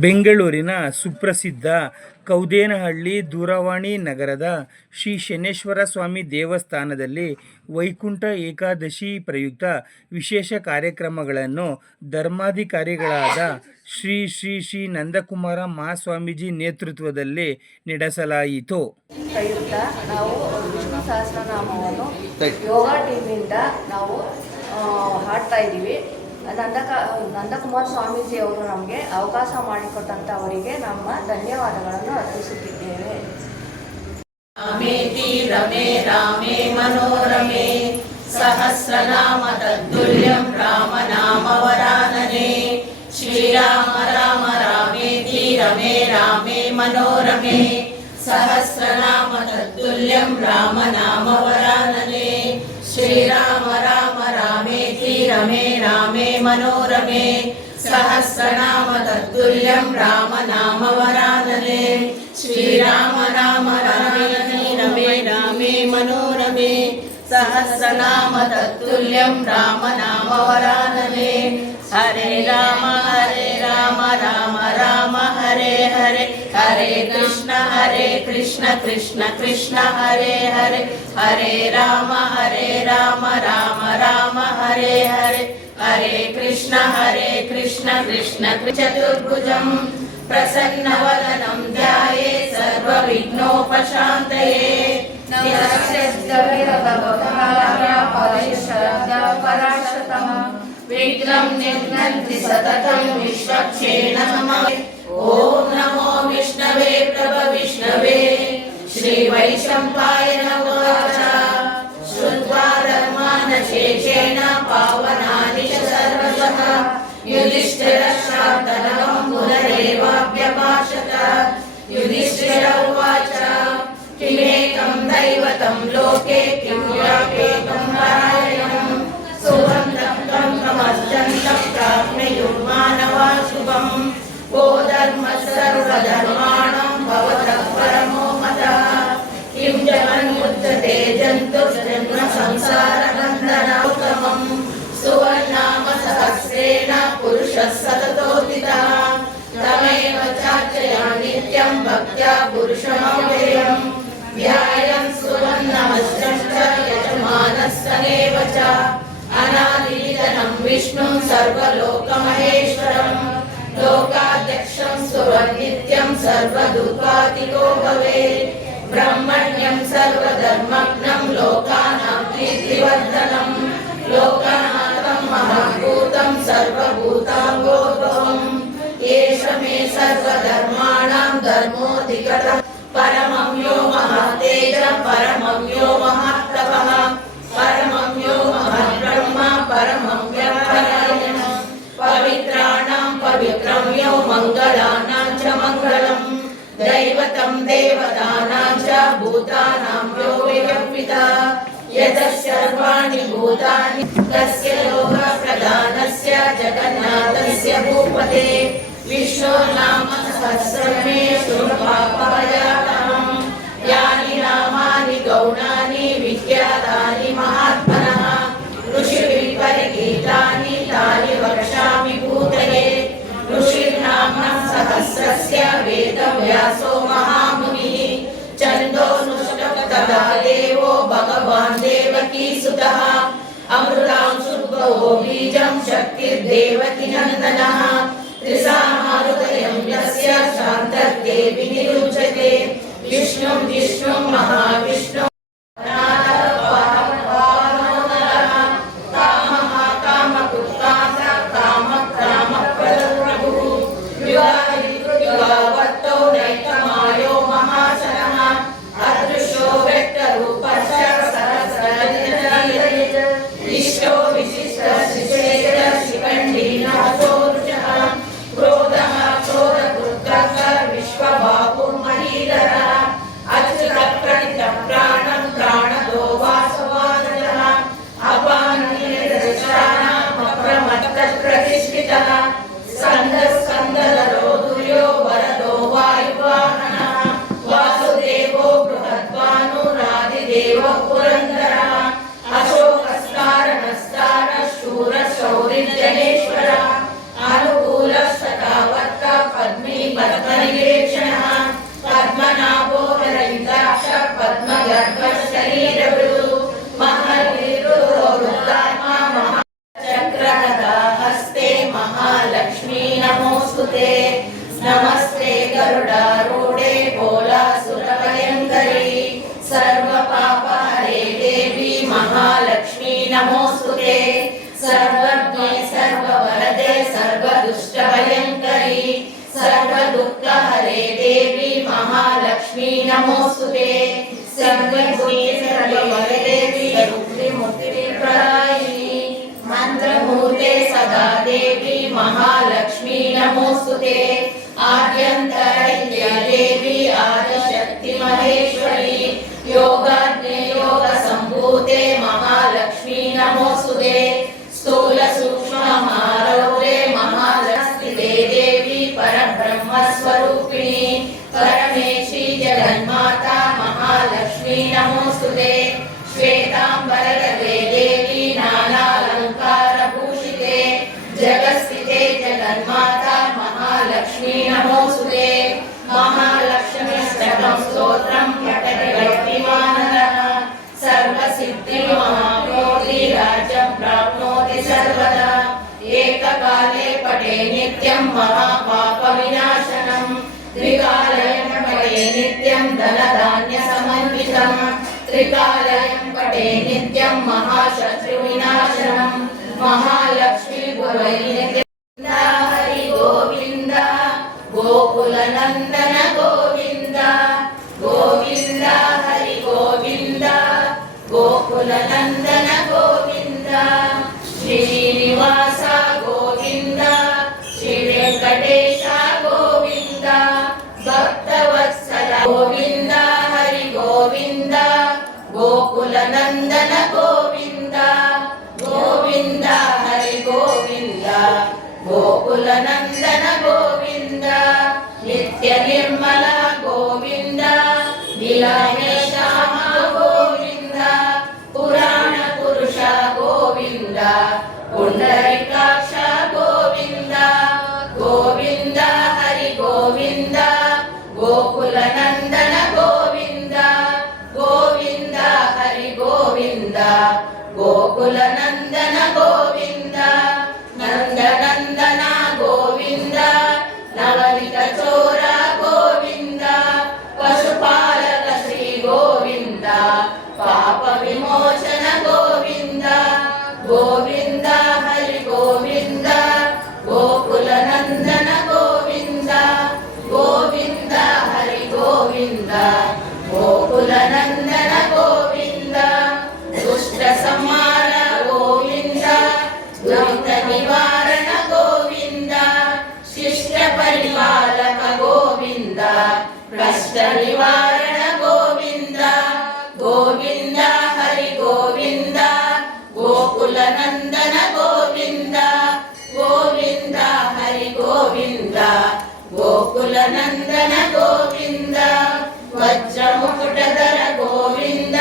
ಬೆಂಗಳೂರಿನ ಸುಪ್ರಸಿದ್ಧ ಕೌದೇನಹಳ್ಳಿ ದೂರವಾಣಿ ನಗರದ ಶ್ರೀ ಶನೇಶ್ವರ ಸ್ವಾಮಿ ದೇವಸ್ಥಾನದಲ್ಲಿ ವೈಕುಂಠ ಏಕಾದಶಿ ಪ್ರಯುಕ್ತ ವಿಶೇಷ ಕಾರ್ಯಕ್ರಮಗಳನ್ನು ಧರ್ಮಾಧಿಕಾರಿಗಳಾದ ಶ್ರೀ ಶ್ರೀ ಶ್ರೀ ನಂದಕುಮಾರ ಮಹಾಸ್ವಾಮೀಜಿ ನೇತೃತ್ವದಲ್ಲಿ ನಡೆಸಲಾಯಿತು. ಪ್ರಯುಕ್ತ ನಾವು ವಿಷ್ಣು ಸಹಸ್ರನಾಮವನ್ನು ಯೋಗ ಟೀಮಿಂದ ನಾವು ಹಾಡ್ತಾ ಇದ್ದೀವಿ. ನಂದಕುಮಾರ ಸ್ವಾಮೀಜಿ ಅವರು ನಮಗೆ ಅವಕಾಶ ಮಾಡಿಕೊಟ್ಟಂತ ಅವರಿಗೆ ನಮ್ಮ ಧನ್ಯವಾದಗಳನ್ನು ಅರ್ಪಿಸುತ್ತಿದ್ದೇವೆ. ರಮೇ ರಾಮೇ ಮನೋರಮೆ ಸಹಸ್ರನಾಮ ತತ್ತುಲ್ಯಂ ರಾಮನಾಮವರಾನನೆ ಶ್ರೀರಾಮ ರಾಮ ರಾಮೇತಿ ರಮೇ ರಾಮೇ ಮನೋರಮೆ ಸಹಸ್ರನಾಮ ತತ್ತುಲ್ಯಂ ರಾಮನಾಮವರಾನನೆ ಶ್ರೀರಾಮ ರಾಮ ರಾಮೇತಿ ರಮೇ ರಾಮೇ ಮನೋರಮೆ ಸಹಸ್ರನಾಮ ತತ್ತುಲ್ಯಂ ರಾಮನಾಮವರಾನನೆ ಶ್ರೀರಾಮ ರಾಮ ರಾಮೇತಿ ರಮೇ ರಾಮೇ ಮನೋರಮೆ ಸಹಸ್ರನಾಮ ತತ್ತುಲ್ಯಂ ರಾಮನಾಮವರಾನನೆ ಹರೇ ರಾಮ ರಾಮ ರಾಮ ಹರೇ ಹರೇ ಹರೇ ಕೃಷ್ಣ ಕೃಷ್ಣ ಕೃಷ್ಣ ಹರೇ ಹರೇ ಹರೇ ರಾಮ ರಾಮ ರಾಮ ಹರೇ ಹರೇ ಹರೇ ಕೃಷ್ಣ ಕೃಷ್ಣ ಚತುರ್ಭುಜಂ ಪ್ರಸನ್ನವದನಂ ಧ್ಯಾಯೇ ಸರ್ವವಿಘ್ನೋಪಶಾಂತಯೇ ವಿಘ್ನಂ ನಿಘ್ನಂತಿ ಸತತಂ ವಿಶ್ವಕ್ಷೇಣಮಃ. ಓಂ ನಮೋ ವಿಷ್ಣವೇ ಪ್ರಭವಿಷ್ಣವೇ ಶ್ರೀ ವೈಶಂಪಾಯನ ಉವಾಚ ಶ್ರುತ್ವಾ ಧರ್ಮಾನಶೇಷೇಣ ಪಾವನಾನಿ ಚ ಸರ್ವಶಃ ಯುಧಿಷ್ಠಿರ ಶಾಂತನಂ ಪುನರೇವಾಭ್ಯಭಾಷತ. ಯುಧಿಷ್ಠಿರ ಉವಾಚ ಕಿಮೇಕಂ ದೈವತಂ ಲೋಕೆ ಕಿಂ ಯಾಪೇಕಂ ಪರಾಯಣಂ ಸುಗಂಧಂ तं तमत्यन्तं प्राप्नुयुः मानवा शुभं. वो धर्मः सर्वधर्माणां भवतः परमो मतः. किं जगन्मुच्यते जन्तुर्जन्म संसारबन्धनोत्तमं. सुवर्णाम सहस्रेण पुरुषः सततोदितः. तमेव चार्चया नित्यं भक्त्या पुरुषमव्ययम्. ध्यायन् सुवर्णमश्च यजमानस्तनेव च. अनादिनिधनं विष्णुं सर्वलोकमहेश्वरं. लोकाध्यक्षं सुरनित्यं सर्वदुर्गातिको भवेत्. ब्रह्मण्यं सर्वधर्मज्ञं लोकानां कीर्तिवर्धनं. लोकनाथं महाभूतं सर्वभूताङ्गोद्भवम्. एष मे सर्वधर्माणां धर्मोऽधिकतः. परमं यो महातेजः परमं यो महात्तपः परमं यो महाब्रह्म परमं व्यवहारायणः. पवित्राणां पवित्रं यो मङ्गलानां च मङ्गलम्. दैवतं देवतानां च भूतानां यो विकल्पितः. यतः सर्वाणि भूतानि तस्य लोकप्रधानस्य जगन्नाथस्य भूपते. विष्णो नाम सहस्रं मे शृण्वापयामहम्. यानि नामानि गौणानि विख्यातानि महात्मनः. ऋषिभिः परिगीतानि तानि वक्ष्यामि भूतये. ऋषिर्नाम्नः सहस्रस्य वेदव्यासो महामुनिः. छन्दोनुष्टुप् तथा देवो भगवान् देवकीसुतः. अमृतांशुर्भवो बीजं शक्तिर्देवकी नन्दनः. त्रिसामाहृदयं यस्य शान्तर्देवि निरुच्यते. विष्णुं विष्णुं महाविष्णुं स्कंदधरो दुर्यो वरदो वायुवाहनः. वासुदेवो बृहद्भानुरादिदेवः पुरन्दरः. अशोकस्तारणस्तारः शूरशौरिर्जनेश्वरः. अनुकूलः शतावर्तः पद्मे महालक्ष्मी नमोस्तुते सर्वभूते सर्ववरदे मुक्तिप्रदायिनी मंत्रभूते सदा देवी महालक्ष्मी नमोस्तुते आद्यन्तरहिते देवी आदिशक्ति महेश्वरी योगाग्ने योग संभूते महालक्ष्मी नमोस्तुते स्थूल सूक्ष्म महारौरे महालक्ष्मी देवी परब्रह्म स्वरूपिणी परमेशी जगन्माता महालक्ष्मी नमोस्तुते श्वेतांबरधरे देवी नानालंकार भूषिते जगस्थिते जगन्माता महालक्ष्मी नमोस्तुते महालक्ष्मीष्टकं स्तोत्रं पठति भक्तिमानः सर्वसिद्धि महाप्नोति राज्यं प्राप्नोति सर्वदा एककाले पठे नित्यं महापापविनाशनं त्रिकालयं पठे नित्यं धनधान्यसमन्वितं त्रिकालयं पठे नित्यं महाशत्रुविनाशनं महालक्ष्मी गुरुवै हरि गोविंद गोकुलनंदन गोविंद गोविंद हरि गोविंद गोकुलनंदन गोविंद श्रीनिवास गोविंद श्री वेंकटेश गोविंद भक्तवत्सल गोविंद हरि गोविंद गोकुलनंदन गोविंद गोविंद हरि गोविंद गोकुलनंदन गोविंद नित्य निर्मल गोविंद विलय श्याम गोविंद पुराण पुरुष गोविंद पुंडरीकाक्ष गोविंद गोविंद हरि गोविंद गोकुलनंदन गोविंद गोविंद हरि गोविंद गोकुलनंदन गोविंद नंदनंदन गोविंद नवनीत चोर गोविंद पशुपालक श्री गोविंद पाप विमोचन गोविंद गोविंद हरि गोविंद गोकुलनंदन गोविंद गोविंद हरि गोविंद गोकुलनंदन गोविंद दुष्ट संहार गोविंद दुरित निवारण गोविंद शिष्ट परिपालक गोविंद भ्रष्ट निवारण गोविंद गोविंद हरि गोविंद गोकुलनंदन गोविंद गोविंद हरि गोविंद गोकुलनंदन गोविंद वज्रमुकुटधर गोविंद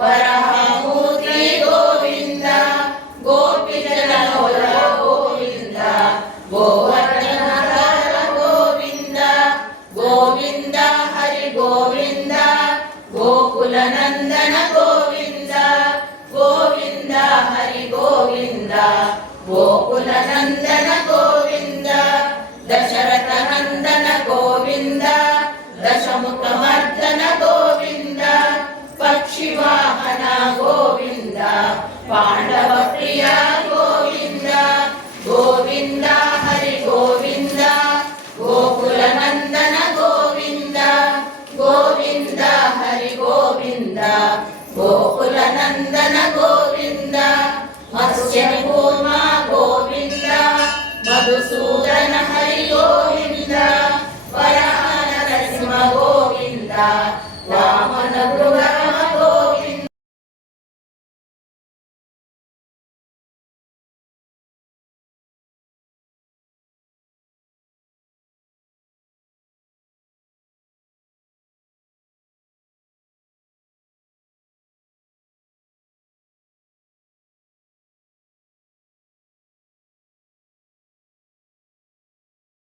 वराहमूर्ति गोविंद गोपीजनलोल गोविंद गोवर्धनधर गोविंद गोविंद हरि गोविंद गोकुलनंदन गोविंद गोविंद हरि गोविंद गोकुलनंदन गोविंद दशरथ नंदन गोविंद दशमुखमर्दन गोविंद पक्षिवाहन गोविंद पांडव प्रिय